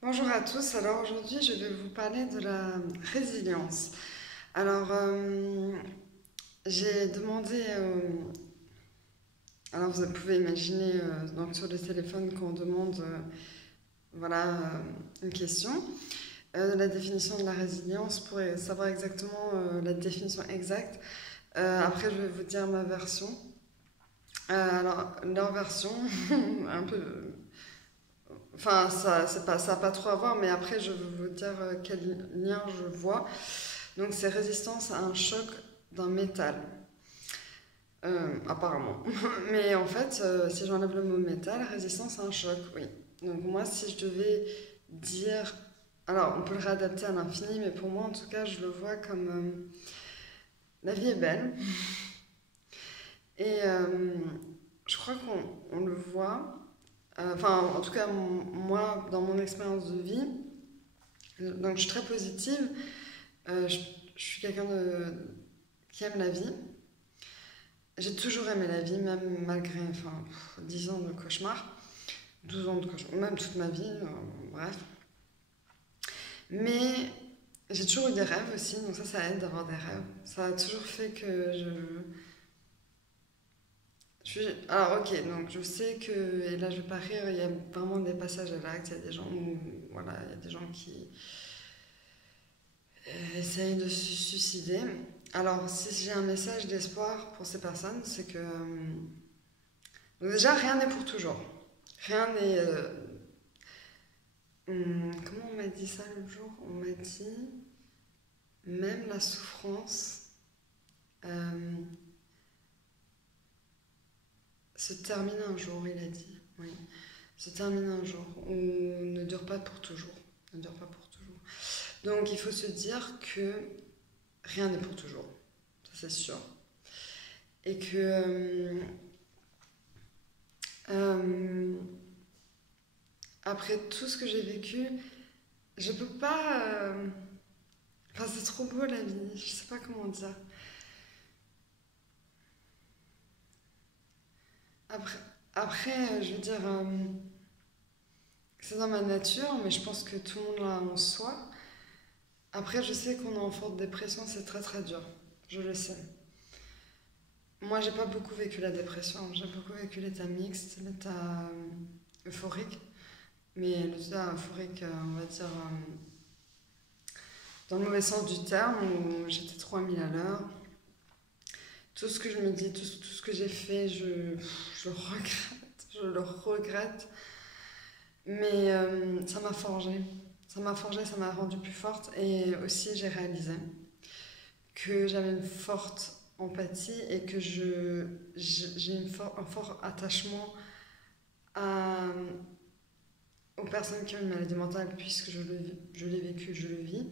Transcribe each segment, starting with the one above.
Bonjour à tous, alors aujourd'hui je vais vous parler de la résilience. Alors j'ai demandé, alors vous pouvez imaginer donc sur le téléphone qu'on demande voilà, une question, la définition de la résilience pour savoir exactement la définition exacte. Après je vais vous dire ma version. Alors leur version, un peu. Enfin, ça n'a pas trop à voir, mais après, je vais vous dire quel lien je vois. Donc, c'est résistance à un choc d'un métal, apparemment. Mais en fait, si j'enlève le mot métal, résistance à un choc, oui. Donc, moi, si je devais dire. Alors, on peut le réadapter à l'infini, mais pour moi, en tout cas, je le vois comme la vie est belle. Et je crois qu'on le voit. Enfin, en tout cas, moi, dans mon expérience de vie, donc je suis très positive. Euh, je, je suis quelqu'un qui aime la vie. J'ai toujours aimé la vie, même malgré 10 ans de cauchemar, 12 ans de cauchemar, même toute ma vie, bref. Mais j'ai toujours eu des rêves aussi, donc ça aide d'avoir des rêves. Ça a toujours fait que je suis. Alors, ok, donc je sais que, et là je vais pas rire, il y a vraiment des passages à l'acte, il y a des gens où, voilà, il y a des gens qui essayent de se suicider. Alors, si j'ai un message d'espoir pour ces personnes, c'est que donc déjà, rien n'est pour toujours. Rien n'est. Comment on m'a dit ça l'autre jour? On m'a dit, même la souffrance euh, se termine un jour, il a dit. Oui, se termine un jour, ou ne dure pas pour toujours. Ne dure pas pour toujours. Donc il faut se dire que rien n'est pour toujours, ça c'est sûr. Et que euh, après tout ce que j'ai vécu, je peux pas. Enfin, c'est trop beau la vie, je sais pas comment dire. Après, après je veux dire, c'est dans ma nature, mais je pense que tout le monde l'a en soi. Après, je sais qu'on est en forte dépression, c'est très très dur. Je le sais. Moi, j'ai pas beaucoup vécu la dépression. J'ai beaucoup vécu l'état mixte, l'état euphorique. Mais l'état euphorique, on va dire, dans le mauvais sens du terme, où j'étais trop à 1000 à l'heure. Tout ce que je me dis, tout ce que j'ai fait, je regrette. Je le regrette. Mais ça m'a forgé. Ça m'a forgé, ça m'a rendue plus forte. Et aussi, j'ai réalisé que j'avais une forte empathie et que j'ai un fort attachement à, aux personnes qui ont une maladie mentale, puisque je l'ai vécu, je le vis.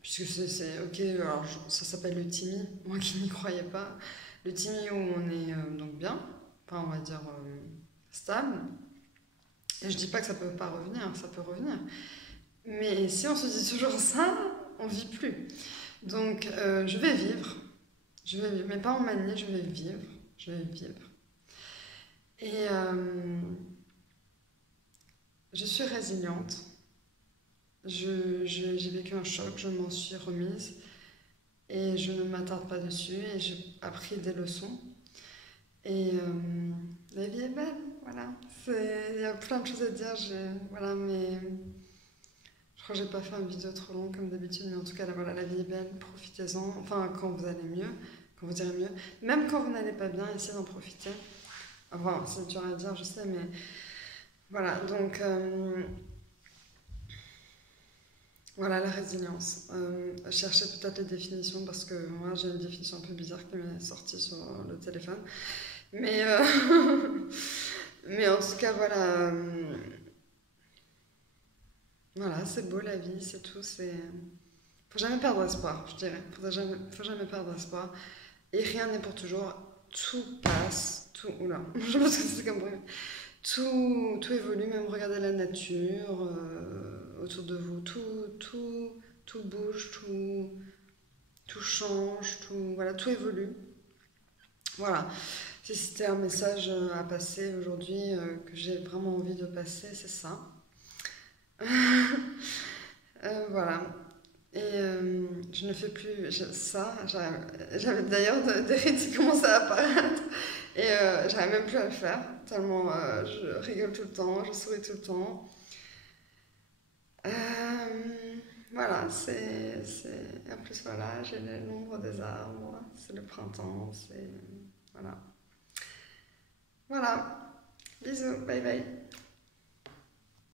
Puisque c'est ok, alors ça s'appelle le TIMI, moi qui n'y croyais pas. Le TIMI où on est donc bien, enfin on va dire stable. Et je dis pas que ça peut pas revenir, ça peut revenir. Mais si on se dit toujours ça, on vit plus. Donc je vais vivre, mais pas en manie, je vais vivre. Et je suis résiliente. J'ai vécu un choc, je m'en suis remise et je ne m'attarde pas dessus et j'ai appris des leçons. Et la vie est belle, voilà. Il y a plein de choses à dire, voilà, mais je crois que j'ai pas fait une vidéo trop longue comme d'habitude, mais en tout cas, là, voilà, la vie est belle, profitez-en. Enfin, quand vous allez mieux, quand vous irez mieux. Même quand vous n'allez pas bien, essayez d'en profiter. Enfin, c'est dur à dire, je sais, mais voilà. Donc, voilà la résilience. Cherchez peut-être les définitions parce que moi, j'ai une définition un peu bizarre qui m'est sortie sur le téléphone. Mais, mais en tout cas, voilà. Voilà, c'est beau la vie, c'est tout. Faut jamais perdre espoir, je dirais. Faut jamais perdre espoir. Et rien n'est pour toujours. Tout passe. Tout. Oula, je pense que c'est comme ça. Tout évolue, même regardez la nature autour de vous. Tout bouge, tout change, voilà, tout évolue. Voilà. Si c'était un message à passer aujourd'hui que j'ai vraiment envie de passer, c'est ça. voilà. Et je ne fais plus ça. J'avais d'ailleurs des rides qui commençaient à apparaître. Et j'arrive même plus à le faire. Tellement je rigole tout le temps, je souris tout le temps. Euh, voilà, en plus, voilà, j'ai l'ombre des arbres. C'est le printemps. Voilà. Voilà. Bisous. Bye bye.